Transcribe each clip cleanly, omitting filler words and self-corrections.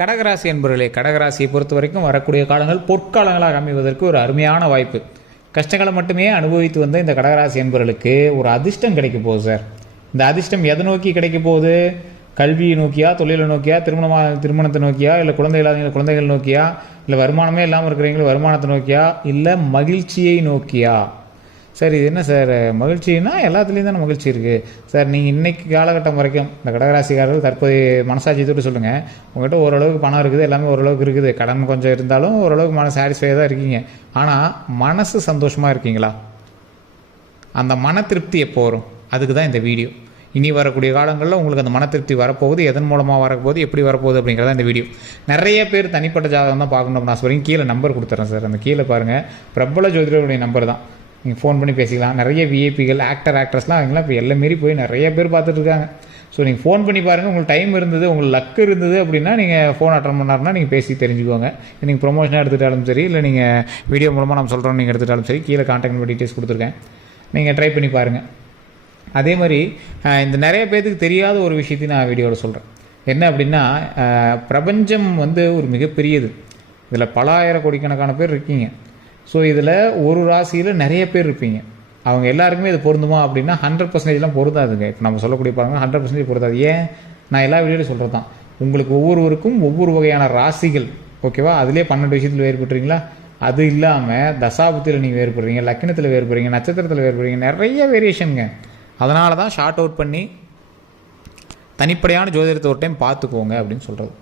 கடகராசி என்பவர்களே, கடகராசியை பொறுத்த வரைக்கும் வரக்கூடிய காலங்கள் பொற்காலங்களாக அமைவதற்கு ஒரு அருமையான வாய்ப்பு. கஷ்டங்களை மட்டுமே அனுபவித்து வந்த இந்த கடகராசி என்பவர்களுக்கு ஒரு அதிர்ஷ்டம் கிடைக்க போகுது சார். இந்த அதிர்ஷ்டம் எதை நோக்கி கிடைக்க போகுது? கல்வியை நோக்கியா, தொழிலை நோக்கியா, திருமணத்தை நோக்கியா, இல்லை குழந்தை இல்லாதவங்க குழந்தைகள் நோக்கியா, இல்லை வருமானமே இல்லாமல் இருக்கிறவங்க வருமானத்தை நோக்கியா, இல்லை மகிழ்ச்சியை நோக்கியா? சார் இது என்ன சார் மகிழ்ச்சின்னா எல்லாத்துலேயும் தானே மகிழ்ச்சி இருக்குது சார். நீங்கள் இன்றைக்கி காலகட்டம் வரைக்கும் இந்த கடகராசிக்காரர்கள் தற்போதைய மனசாட்சியத்தோடு சொல்லுங்கள், உங்கள்கிட்ட ஓரளவுக்கு பணம் இருக்குது, எல்லாமே ஓரளவுக்கு இருக்குது, கடன் கொஞ்சம் இருந்தாலும் ஓரளவுக்கு மன சாட்டிஸ்ஃபையாக தான் இருக்கீங்க. ஆனால் மனசு சந்தோஷமாக இருக்கீங்களா? அந்த மன திருப்தி எப்போ வரும்? அதுக்கு தான் இந்த வீடியோ. இனி வரக்கூடிய காலங்களில் உங்களுக்கு அந்த மன திருப்தி வரப்போகுது, எதன் மூலமாக வரப்போகுது, எப்படி வரப்போகுது அப்படிங்கிறத இந்த வீடியோ. நிறைய பேர் தனிப்பட்ட ஜாதகம் தான் பார்க்கணும். நான் சொல்கிறேன், கீழே நம்பர் கொடுத்துட்றேன் சார். அந்த கீழே பாருங்கள், பிரபல ஜோதிடருடைய நம்பர் தான். நீங்கள் ஃபோன் பண்ணி பேசிக்கலாம். நிறைய விஐபிகள், ஆக்ட்ரஸ்லாம் அவங்களாம் இப்போ எல்லாம் மீறி போய் நிறைய பேர் பார்த்துட்டு இருக்காங்க. ஸோ நீங்கள் ஃபோன் பண்ணி பாருங்கள். உங்களுக்கு டைம் இருந்தது, உங்களுக்கு லக் இருந்தது அப்படின்னா நீங்கள் ஃபோன் அட்டன் பண்ணாருன்னா நீங்கள் பேசி தெரிஞ்சுக்கோங்க. நீங்கள் ப்ரொமோஷனாக எடுத்துட்டாலும் சரி, இல்லை நீங்கள் வீடியோ மூலமாக நம்ம சொல்கிறோம் நீங்கள் எடுத்துட்டாலும் சரி, கீழே கான்டாக்ட் நம்பர் டீட்டெயில்ஸ் கொடுத்துருக்கேன், நீங்கள் ட்ரை பண்ணி பாருங்கள். அதே மாதிரி இந்த நிறைய பேருக்கு தெரியாத ஒரு விஷயத்தையும் நான் வீடியோவில் சொல்கிறேன். என்ன அப்படின்னா, பிரபஞ்சம் ஒரு மிகப்பெரியது. இதில் பல ஆயிரம் கோடிக்கணக்கான பேர் இருக்கீங்க. ஸோ இதில் ஒரு ராசியில் நிறைய பேர் இருப்பீங்க. அவங்க எல்லாருக்குமே இது பொருந்துமா அப்படின்னா 100%லாம் பொருந்தாதுங்க. இப்போ நம்ம சொல்லக்கூடிய பாருங்க 100% பொருந்தாது. ஏன்? நான் எல்லா வீடியோலையும் சொல்கிறது தான். உங்களுக்கு ஒவ்வொருவருக்கும் ஒவ்வொரு வகையான ராசிகள், ஓகேவா? அதிலே 12 விஷயத்தில் வேறுபட்டுறீங்களா? அது இல்லாமல் தசாபுத்தியில் நீங்கள் வேறுபடுறீங்க, லக்னத்தில் வேறுபடுறீங்க, நட்சத்திரத்தில் வேறுபடுறீங்க, நிறைய வேரியேஷனுங்க. அதனால தான் ஷார்ட் அவுட் பண்ணி தனிப்படையான ஜோதிடத்தை ஒரு டைம் பார்த்துக்கோங்க அப்படின்னு சொல்கிறது.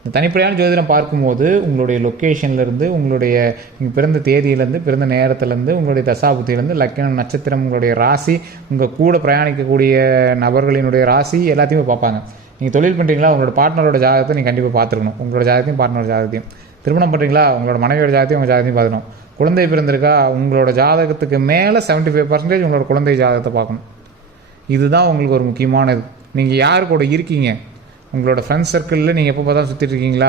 இந்த தனிப்படையான ஜோதிடம் பார்க்கும்போது உங்களுடைய லொக்கேஷன்லேருந்து, உங்களுடைய நீங்கள் பிறந்த தேதியிலேருந்து, பிறந்த நேரத்துலேருந்து, உங்களுடைய தசாபுத்தியிலேருந்து, லக்னம், நட்சத்திரம், உங்களுடைய ராசி, உங்கள் கூட பிரயாணிக்கக்கூடிய நபர்களினுடைய ராசி எல்லாத்தையுமே பார்ப்பாங்க. நீங்கள் தொழில் பண்ணுறீங்களா, உங்களோட பார்ட்னரோட ஜாதகத்தை நீங்கள் கண்டிப்பாக பார்த்துருக்கணும். உங்களோட ஜாதகத்தையும் பார்ட்னரோட ஜாதகத்தையும். திருமணம் பண்ணுறீங்களா, உங்களோட மனைவியோட ஜாதகத்தையும் உங்கள் ஜாதகத்தையும் பார்க்கணும். குழந்தை பிறந்திருக்கா, உங்களோட ஜாதகத்துக்கு மேலே 75% உங்களோட குழந்தை ஜாதகத்தை பார்க்கணும். இதுதான் உங்களுக்கு ஒரு முக்கியமானது. நீங்கள் யார் கூட இருக்கீங்க, உங்களோட ஃப்ரெண்ட்ஸ் சர்க்கிளில் நீங்கள் எப்போ பார்த்தா சுற்றிட்டு இருக்கீங்களா,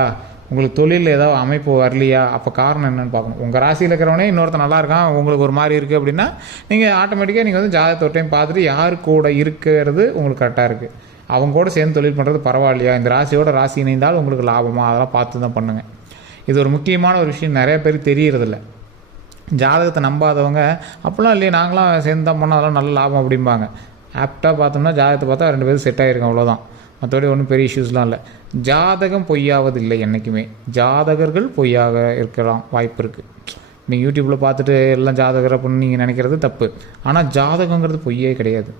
உங்களுக்கு தொழிலில் ஏதாவது அமைப்பு வரலையா, அப்போ காரணம் என்னென்னு பார்க்கணும். உங்கள் ராசியில் இருக்கிறவனே இன்னொருத்தர் நல்லா இருக்கான், உங்களுக்கு ஒரு மாதிரி இருக்குது அப்படின்னா நீங்கள் ஆட்டோமேட்டிக்காக நீங்கள் ஜாதகத்தை ஒரு டைம் பார்த்துட்டு யார் கூட இருக்கிறது உங்களுக்கு கரெக்டாக இருக்குது, அவங்க கூட சேர்ந்து தொழில் பண்ணுறது பரவாயில்லையா, இந்த ராசியோட ராசி இணைந்தால் உங்களுக்கு லாபமாக, அதெல்லாம் பார்த்து தான் பண்ணுங்கள். இது ஒரு முக்கியமான ஒரு விஷயம், நிறைய பேருக்கு தெரியறதில்ல. ஜாதகத்தை நம்பாதவங்க அப்போலாம் இல்லையே நாங்களாம் சேர்ந்து தான் பண்ணோம், அதெல்லாம் நல்ல லாபம் அப்படிம்பாங்க. ஆப்டாக பார்த்தோம்னா ஜாதகத்தை பார்த்தா 2 பேரும் செட் ஆகிருக்கும், அவ்வளோதான். மற்றபடி ஒன்றும் பெரிய இஷ்யூஸ்லாம் இல்லை. ஜாதகம் பொய்யாவது இல்லை என்றைக்குமே. ஜாதகர்கள் பொய்யாக இருக்கலாம் வாய்ப்பு இருக்குது. நீங்கள் யூடியூப்பில் பார்த்துட்டு எல்லாம் ஜாதகர் அப்படின்னு நீங்கள் நினைக்கிறது தப்பு. ஆனால் ஜாதகங்கிறது பொய்யே கிடையாது.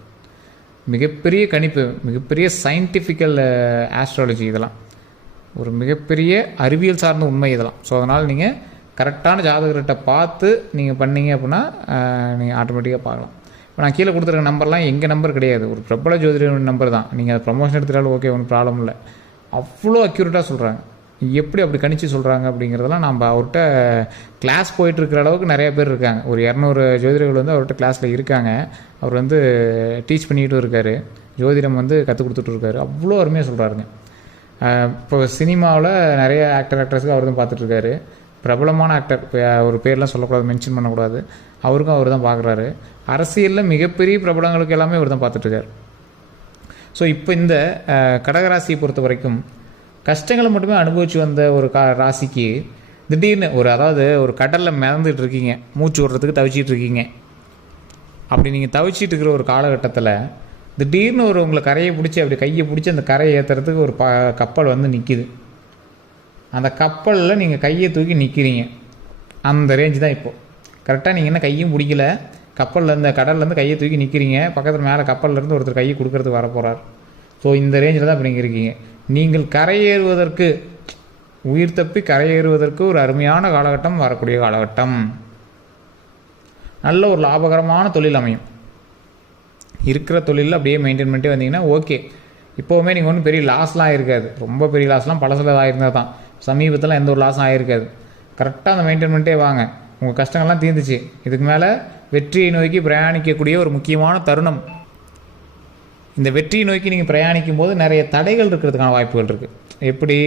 மிகப்பெரிய கணிப்பு, மிகப்பெரிய சயின்டிஃபிக்கல் ஆஸ்ட்ராலஜி, இதெல்லாம் ஒரு மிகப்பெரிய அறிவியல் சார்ந்த உண்மை இதெல்லாம். ஸோ அதனால் நீங்கள் கரெக்டான ஜாதகர்கிட்ட பார்த்து நீங்கள் பண்ணீங்க அப்படின்னா நீங்கள் ஆட்டோமேட்டிக்காக பார்க்கலாம். இப்போ நான் கீழே கொடுத்துருக்க நம்பர்லாம் எங்கள் நம்பர் கிடையாது, ஒரு பிரபல ஜோதிடர் நம்பர் தான். நீங்கள் அதை ப்ரமோஷன் எடுத்துட்டாலும் ஓகே, ஒன்றும் ப்ராப்ளம் இல்லை. அவ்வளோ அக்யூரேட்டாக சொல்கிறாங்க. எப்படி அப்படி கணிச்சு சொல்கிறாங்க அப்படிங்கிறதெல்லாம் நம்ம அவர்கிட்ட கிளாஸ் போயிட்டுருக்கிற அளவுக்கு நிறைய பேர் இருக்காங்க. ஒரு 200 ஜோதிடர்கள் அவர்கிட்ட கிளாஸில் இருக்காங்க. அவர் டீச் பண்ணிக்கிட்டும் இருக்கார், ஜோதிடம் கற்றுக் கொடுத்துட்டு இருக்காரு. அவ்வளோ அருமையாக சொல்கிறாருங்க. இப்போ சினிமாவில் நிறைய ஆக்ட்ரஸ்க்கு அவர் தான் பார்த்துட்ருக்காரு. பிரபலமான ஆக்டர், ஒரு பேர்லாம் சொல்லக்கூடாது, மென்ஷன் பண்ணக்கூடாது, அவருக்கும் அவர் தான் பார்க்குறாரு. அரசியலில் மிகப்பெரிய பிரபலங்களுக்கு எல்லாமே அவர் தான் பார்த்துட்ருக்கார். ஸோ இப்போ இந்த கடகராசியை பொறுத்த வரைக்கும் கஷ்டங்களை மட்டுமே அனுபவித்து வந்த ஒரு ராசிக்கு திடீர்னு அதாவது ஒரு கடலில் மிதந்துட்டு இருக்கீங்க, மூச்சு விடுறதுக்கு தவிச்சிட்டு இருக்கீங்க. அப்படி நீங்கள் தவிச்சிட்டு இருக்கிற ஒரு காலகட்டத்தில் திடீர்னு உங்களை கரையை பிடிச்சி, அப்படி கையை பிடிச்சி அந்த கரையை ஏற்றுறதுக்கு ஒரு கப்பல் நிற்கிது. அந்த கப்பலில் நீங்கள் கையை தூக்கி நிற்கிறீங்க. அந்த ரேஞ்சு தான் இப்போது. கரெக்டாக நீங்கள் என்ன கையும் பிடிக்கல, கப்பல்லேருந்து கடல்லேருந்து கையை தூக்கி நிற்கிறீங்க. பக்கத்தில் மேலே கப்பல்லேருந்து ஒருத்தர் கையை கொடுக்கறதுக்கு வர போகிறார். ஸோ இந்த ரேஞ்சில் தான் இப்போ நீங்கள் இருக்கீங்க. நீங்கள் கரையேறுவதற்கு, உயிர் தப்பி கரையேறுவதற்கு ஒரு அருமையான காலகட்டம் வரக்கூடிய காலகட்டம். நல்ல ஒரு லாபகரமான தொழில் அமையும். இருக்கிற தொழிலில் அப்படியே மெயின்டைன் பண்ணிட்டே வந்தீங்கன்னா ஓகே. இப்போவுமே நீங்கள் ஒன்றும் பெரிய லாஸ்லாம் ஆகிருக்காது. ரொம்ப பெரிய லாஸ்லாம் பழசில் ஆகிருந்தால் தான், சமீபத்தில் எந்த ஒரு லாஸும் ஆகிருக்காது. கரெக்டாக அந்த மெயின்டைன் பண்ணிட்டே வாங்க. உங்கள் கஷ்டங்கள்லாம் தீர்ந்துச்சு. இதுக்கு மேலே வெற்றியை நோக்கி பிரயாணிக்கக்கூடிய ஒரு முக்கியமான தருணம். இந்த வெற்றியை நோக்கி நீங்கள் பிரயாணிக்கும் போது நிறைய தடைகள் இருக்கிறதுக்கான வாய்ப்புகள் இருக்குது. எப்படி?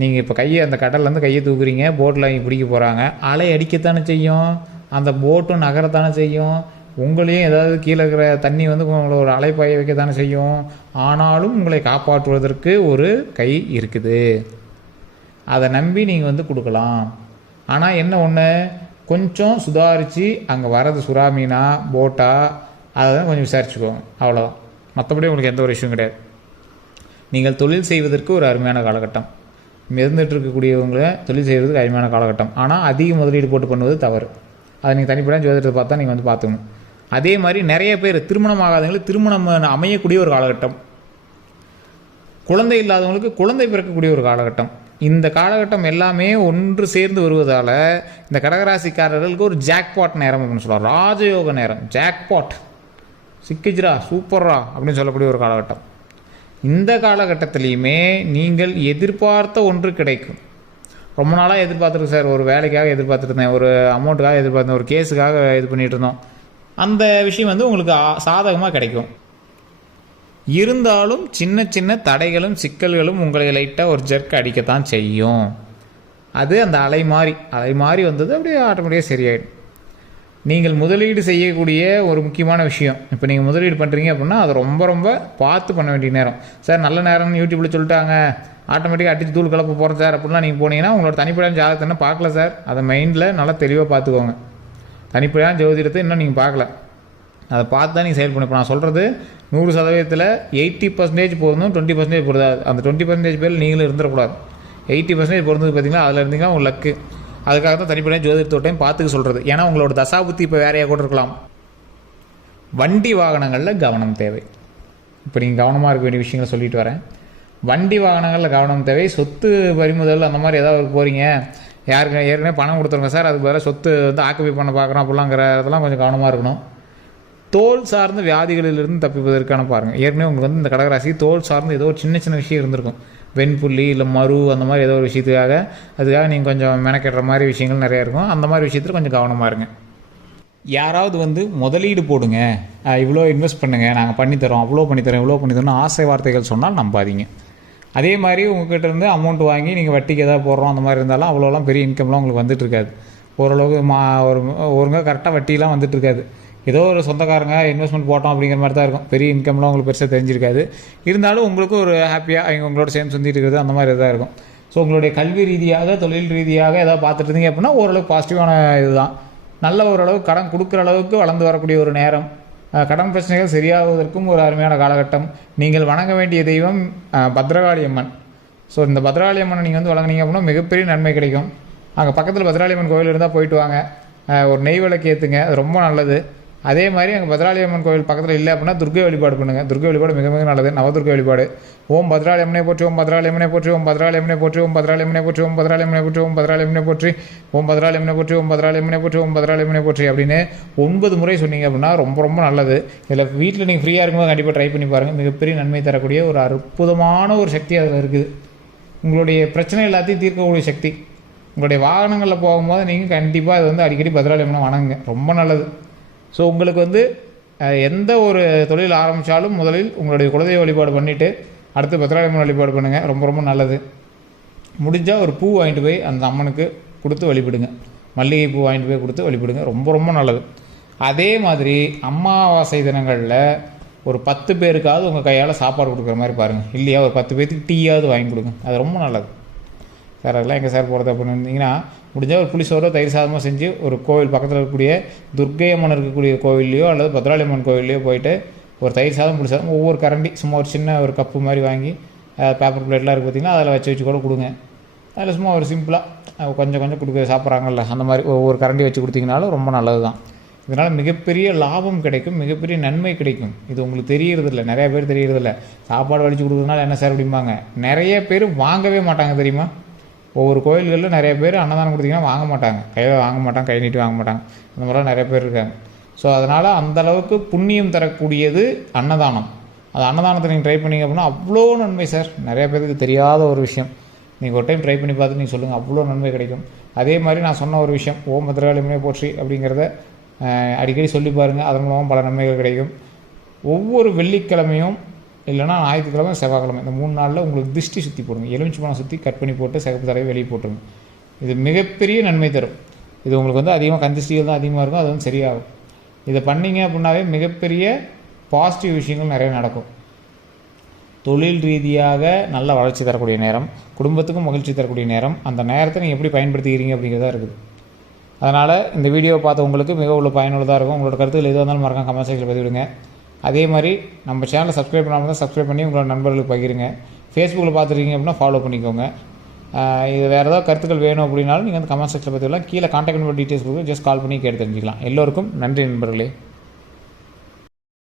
நீங்கள் இப்போ அந்த கடல்லேருந்து கையை தூக்குறீங்க, போட்டில் இங்கே பிடிக்க போகிறாங்க, அலை அடிக்கத்தானே செய்யும், அந்த போட்டும் நகரத்தானே செய்யும், உங்களையும் ஏதாவது கீழே இருக்கிற தண்ணி உங்களை ஒரு அலைப்பாய வைக்கத்தானே செய்யும். ஆனாலும் உங்களை காப்பாற்றுவதற்கு ஒரு கை இருக்குது. அதை நம்பி நீங்கள் வந்து கொடுக்கலாம். ஆனால் என்ன ஒன்று, கொஞ்சம் சுதாரித்து அங்கே வர்றது சுறா மீனா போட்டா அதை தான் கொஞ்சம் விசாரிச்சுக்கோங்க, அவ்வளோதான். மற்றபடி உங்களுக்கு எந்த ஒரு விஷயம் கிடையாது. நீங்கள் தொழில் செய்வதற்கு ஒரு அருமையான காலகட்டம், மிதந்துட்டு இருக்கக்கூடியவங்களை தொழில் செய்வதற்கு அருமையான காலகட்டம். ஆனால் அதிக முதலீடு போட்டு பண்ணுவது தவறு. அதை நீங்கள் தனிப்படையாக ஜோதிடத்தை பார்த்தா நீங்கள் வந்து பார்த்துக்கணும். அதே மாதிரி நிறைய பேர் திருமணம் ஆகாதவங்களுக்கு திருமணம் அமையக்கூடிய ஒரு காலகட்டம், குழந்தை இல்லாதவங்களுக்கு குழந்தை பிறக்கக்கூடிய ஒரு காலகட்டம். இந்த காலகட்டம் எல்லாமே ஒன்று சேர்ந்து வருவதால் இந்த கடகராசிக்காரர்களுக்கு ஒரு ஜாக்பாட் நேரம் அப்படின்னு சொல்லலாம், ராஜயோக நேரம். ஜாக்பாட் சிக்கிஜ்ரா சூப்பர்ரா அப்படின்னு சொல்லக்கூடிய ஒரு காலகட்டம். இந்த காலகட்டத்திலையுமே நீங்கள் எதிர்பார்த்த ஒன்று கிடைக்கும். ரொம்ப நாளாக எதிர்பார்த்துருக்கு சார், ஒரு வேலைக்காக எதிர்பார்த்துட்டு இருந்தேன், ஒரு அமௌண்ட்டுக்காக எதிர்பார்த்தேன், ஒரு கேஸுக்காக இது பண்ணிகிட்டு இருந்தோம், அந்த விஷயம் வந்து உங்களுக்கு சாதகமாக கிடைக்கும். இருந்தாலும் சின்ன சின்ன தடைகளும் சிக்கல்களும் உங்களை லைட்டாக ஒரு ஜெர்க் அடிக்கத்தான் செய்யும். அது அந்த அலை மாறி வந்தது அப்படியே ஆட்டோமேட்டிக்காக சரியாயிடும். நீங்கள் முதலீடு செய்யக்கூடிய ஒரு முக்கியமான விஷயம், இப்போ நீங்கள் முதலீடு பண்ணுறீங்க அப்படின்னா அதை ரொம்ப ரொம்ப பார்த்து பண்ண வேண்டிய நேரம். சார் நல்ல நேரம்னு யூடியூப்பில் சொல்லிட்டாங்க, ஆட்டோமேட்டிக்காக அடித்து தூள் கலப்பு போகிறேன் சார் அப்படிலாம் நீங்கள் போனீங்கன்னா உங்களோட தனிப்படையான ஜாதகத்தை பார்க்கல சார். அதை மைண்டில் நல்லா தெளிவாக பார்த்துக்கோங்க. தனிப்படையான ஜோதிடத்தை இன்னும் நீங்கள் பார்க்கல, அதை பார்த்து தான் நீங்கள் செயல் பண்ணி. இப்போ நான் சொல்கிறது 100%ல் 80% பொருந்தும், 20% பொருந்தாது. அந்த 20% பேரில் நீங்களும் இருந்துடக்கூடாது. 80% பொருந்தது பார்த்தீங்கன்னா அதில் இருந்தீங்கன்னா உங்கள் லக்கு. அதுக்காக தான் தனிப்படையாக ஜோதிடத்தோட்டையும் பார்த்துக்க சொல்கிறது. ஏன்னா உங்களோட தசாபுத்தி இப்போ வேறையாக கூட இருக்கலாம். வண்டி வாகனங்களில் கவனம் தேவை. இப்போ நீங்கள் கவனமாக இருக்க வேண்டிய விஷயங்களை சொல்லிட்டு வரேன். வண்டி வாகனங்களில் கவனம் தேவை. சொத்து பறிமுதல் அந்த மாதிரி ஏதாவது போகிறீங்க, யாருக்கு ஏற்கனவே பணம் கொடுத்துருங்க சார், அதுக்கு பதிலாக சொத்து வந்து ஆக்குபை பண்ண பார்க்குறோம் அப்படிலாங்கிறதெல்லாம் கொஞ்சம் கவனமாக இருக்கணும். தோல் சார்ந்த வியாதிகளிலிருந்து தப்பிப்பதற்கான பாருங்கள். ஏற்கனவே உங்களுக்கு வந்து இந்த கடகராசி தோல் சார்ந்து ஏதோ ஒரு சின்ன சின்ன விஷயம் இருந்திருக்கும், வெண்புள்ளி இல்லை மரு அந்த மாதிரி ஏதோ ஒரு விஷயத்துக்காக, அதுக்காக நீங்கள் கொஞ்சம் மெனக்கெடுற மாதிரி விஷயங்கள் நிறையா இருக்கும். அந்த மாதிரி விஷயத்தில் கொஞ்சம் கவனமாக இருங்க. யாராவது வந்து முதலீடு போடுங்க, இவ்வளோ இன்வெஸ்ட் பண்ணுங்கள், நாங்கள் பண்ணித்தரோம், அவ்வளோ பண்ணித்தரோம், இவ்வளோ பண்ணித்தரோம் ஆசை வார்த்தைகள் சொன்னால் நம்பாதீங்க. அதே மாதிரி உங்கள்கிட்ட இருந்து அமௌண்ட் வாங்கி நீங்கள் வட்டிக்கு எதாவது போடுறோம் அந்த மாதிரி இருந்தாலும் அவ்வளோலாம் பெரிய இன்கம்லாம் உங்களுக்கு வந்துட்டுருக்காது. ஓரளவுக்கு ஒருங்க கரெக்டாக வட்டிலாம் வந்துட்டுருக்காது. ஏதோ ஒரு சொந்தக்காரங்க இன்வெஸ்ட்மெண்ட் போட்டோம் அப்படிங்கிற மாதிரி தான் இருக்கும். பெரிய இன்கம்லாம் உங்களுக்கு பெருசாக தெரிஞ்சிருக்காது. இருந்தாலும் உங்களுக்கு ஒரு ஹாப்பியாக உங்களோட சேர்ந்து சுற்றிட்டு இருக்கிறது அந்த மாதிரி தான் இருக்கும். ஸோ உங்களுடைய கல்வி ரீதியாக தொழில் ரீதியாக ஏதாவது பார்த்துட்டு இருந்தீங்க அப்படின்னா ஓரளவுக்கு பாசிட்டிவான இதுதான். நல்ல ஓரளவுக்கு கடன் கொடுக்குற அளவுக்கு வளர்ந்து வரக்கூடிய ஒரு நேரம். கடன் பிரச்சனைகள் சரியாகுவதற்கும் ஒரு அருமையான காலகட்டம். நீங்கள் வணங்க வேண்டிய தெய்வம் பத்ரகாளி அம்மன். ஸோ இந்த பத்ரகாளி அம்மனை நீங்கள் வந்து வணங்குனீங்க அப்படின்னா மிகப்பெரிய நன்மை கிடைக்கும். அங்கே பக்கத்தில் பத்ரகாளி அம்மன் கோவில் இருந்தால் போயிட்டு வாங்க, ஒரு நெய் விளக்கு ஏற்றுங்க, அது ரொம்ப நல்லது. அதே மாதிரி அங்கே பத்ரகாளி அம்மன் கோவில் பக்கத்தில் இல்லை அப்படின்னா துர்க்கை வழிபாடு பண்ணுங்கள். துர்க்கை வழிபாடு மிக மிக நல்லது. நவதுர்க்கை வழிபாடு. ஓம் பத்ரகாளி அம்மனை போற்றி, ஓம் பத்ரகாளி அம்மனை போற்றி, ஓம் பத்ரகாளி அம்மனை போற்றி, ஓம் பத்ரகாளி அம்மனை போற்றி, ஓம் பத்ரகாளி அம்மனை போற்றி, ஓம் பத்ரகாளி அம்மனை போற்றி, ஓம் பத்ரகாளி அம்மனை போற்றி, ஓம் பத்ரகாளி அம்மனை போற்றி, ஓம் பத்ரகாளி அம்மனை போற்றி அப்படின்னு 9 முறை சொன்னீங்க அப்படின்னா ரொம்ப ரொம்ப நல்லது. இதில் வீட்டில் நீங்கள் ஃப்ரீயாக இருக்கும்போது கண்டிப்பாக ட்ரை பண்ணி பாருங்கள். மிகப்பெரிய நன்மை தரக்கூடிய ஒரு அற்புதமான ஒரு சக்தி அதில் இருக்குது. உங்களுடைய பிரச்சனை எல்லாத்தையும் தீர்க்கக்கூடிய சக்தி. உங்களுடைய வாகனங்களில் போகும்போது நீங்கள் கண்டிப்பாக அது வந்து அடிக்கடி பத்ரகாளி அம்மனை வணங்குங்க, ரொம்ப நல்லது. ஸோ உங்களுக்கு வந்து எந்த ஒரு தொழில் ஆரம்பித்தாலும் முதலில் உங்களுடைய குலதெய்வ வழிபாடு பண்ணிவிட்டு அடுத்து பத்ரகாளி அம்மன் வழிபாடு பண்ணுங்கள், ரொம்ப ரொம்ப நல்லது. முடிஞ்சால் ஒரு பூ வாங்கிட்டு போய் அந்த அம்மனுக்கு கொடுத்து வழிபடுங்க, மல்லிகை பூ வாங்கிட்டு போய் கொடுத்து வழிபடுங்க, ரொம்ப ரொம்ப நல்லது. அதே மாதிரி அமாவாசை தினங்களில் ஒரு 10 பேருக்காவது உங்கள் கையால் சாப்பாடு கொடுக்குற மாதிரி பாருங்கள். இல்லையா ஒரு 10 பேருக்கு டீயாவது வாங்கி கொடுங்க, அது ரொம்ப நல்லது. சார் அதெல்லாம் எங்கே சார் போகிறது அப்படின்னு இருந்தீங்கன்னா முடிஞ்சால் ஒரு புளிசோரோ தயிர் சாதமாக செஞ்சு ஒரு கோவில் பக்கத்தில் இருக்கக்கூடிய துர்க்கை அம்மன் இருக்கக்கூடிய கோவில்லையோ அல்லது பத்ரகாளி அம்மன் கோவில்லையோ போயிட்டு ஒரு தயிர் சாதம் புளி சாதம் ஒவ்வொரு கரண்டி சும்மா ஒரு சின்ன ஒரு கப்பு மாதிரி வாங்கி பேப்பர் பிளேட்லாம் இருக்குது பார்த்திங்கன்னா அதில் வச்சு கூட கொடுங்க. அதில் சும்மா ஒரு சிம்பிளாக கொஞ்சம் கொஞ்சம் கொடுக்க சாப்பிட்றாங்கல்ல அந்த மாதிரி ஒவ்வொரு கரண்டி வச்சு கொடுத்தீங்கனாலும் ரொம்ப நல்லது தான். இதனால் மிகப்பெரிய லாபம் கிடைக்கும், மிகப்பெரிய நன்மை கிடைக்கும். இது உங்களுக்கு தெரியறதில்ல, நிறைய பேர் தெரியறதில்ல. சாப்பாடு வலிச்சு கொடுக்குறதுனால என்ன சார் அப்படிம்பாங்க. நிறைய பேர் வாங்கவே மாட்டாங்க தெரியுமா. ஒவ்வொரு கோயில்களில் நிறைய பேர் அன்னதானம் கொடுத்தீங்கன்னா வாங்க மாட்டாங்க, கையில் வாங்க மாட்டாங்க, கை நீட்டி வாங்க மாட்டாங்க. அந்த மாதிரிலாம் நிறைய பேர் இருக்காங்க. ஸோ அதனால் அந்தளவுக்கு புண்ணியம் தரக்கூடியது அன்னதானம். அது அன்னதானத்தை நீங்கள் ட்ரை பண்ணிங்க அப்படின்னா அவ்வளோ நன்மை சார். நிறைய பேருக்கு தெரியாத ஒரு விஷயம். நீங்கள் ஒரு டைம் ட்ரை பண்ணி பார்த்து நீங்கள் சொல்லுங்கள், அவ்வளோ நன்மை கிடைக்கும். அதே மாதிரி நான் சொன்ன ஒரு விஷயம் ஓம் பத்ரகாளி அம்மனை போற்றி அப்படிங்கிறத அடிக்கடி சொல்லி பாருங்கள், அதன் மூலமாக பல நன்மைகள் கிடைக்கும். ஒவ்வொரு வெள்ளிக்கிழமையும் இல்லைனா ஞாயிற்றுக்கிழமை செவ்வாய்க்கிழமை இந்த 3 நாளில் உங்களுக்கு திருஷ்டி சுற்றி போடுங்க. எலுமிச்சை பழம் சுற்றி கட் பண்ணி போட்டு சிகப்பு தடவை வெளியே போட்டுருங்க. இது மிகப்பெரிய நன்மை தரும். இது உங்களுக்கு வந்து அதிகமாக கந்திஷ்டிகள் தான் அதிகமாக இருக்கும், அது வந்து சரியாகும். இதை பண்ணிங்க அப்படின்னாவே மிகப்பெரிய பாசிட்டிவ் விஷயங்கள் நிறைய நடக்கும். தொழில் ரீதியாக நல்ல வளர்ச்சி தரக்கூடிய நேரம், குடும்பத்துக்கும் மகிழ்ச்சி தரக்கூடிய நேரம். அந்த நேரத்தை நீங்கள் எப்படி பயன்படுத்திக்கிறீங்க அப்படிங்கிறதா இருக்குது. அதனால் இந்த வீடியோவை பார்த்த உங்களுக்கு மிக உள்ள பயனுள்ளதாக இருக்கும். உங்களோட கருத்துக்கள் எதுவாக இருந்தாலும் மறக்காம கமெண்ட் செக்ஷனில் பதிவிடுங்க. அதே மாதிரி நம்ம சேனலை சப்ஸ்கிரைப் பண்ணாமல் தான் சப்ஸ்கிரைப் பண்ணி உங்களோட நண்பர்களுக்கு பகிருங்க. ஃபேஸ்புக்கில் பார்த்துருக்கீங்க அப்படின்னா ஃபாலோ பண்ணிக்கோங்க. இது வேறு ஏதாவது கருத்துக்கள் வேணும் அப்படின்னாலும் நீங்கள் வந்து கமெண்ட் செக்ஷனில் பதிவிடலாம். கீழே கான்டாக்ட் நம்பர் டீட்டெயில்ஸ் கொடுத்து ஜஸ்ட் கால் பண்ணி கேட்டு தெரிஞ்சுக்கலாம். எல்லோருக்கும் நன்றி நண்பர்களே.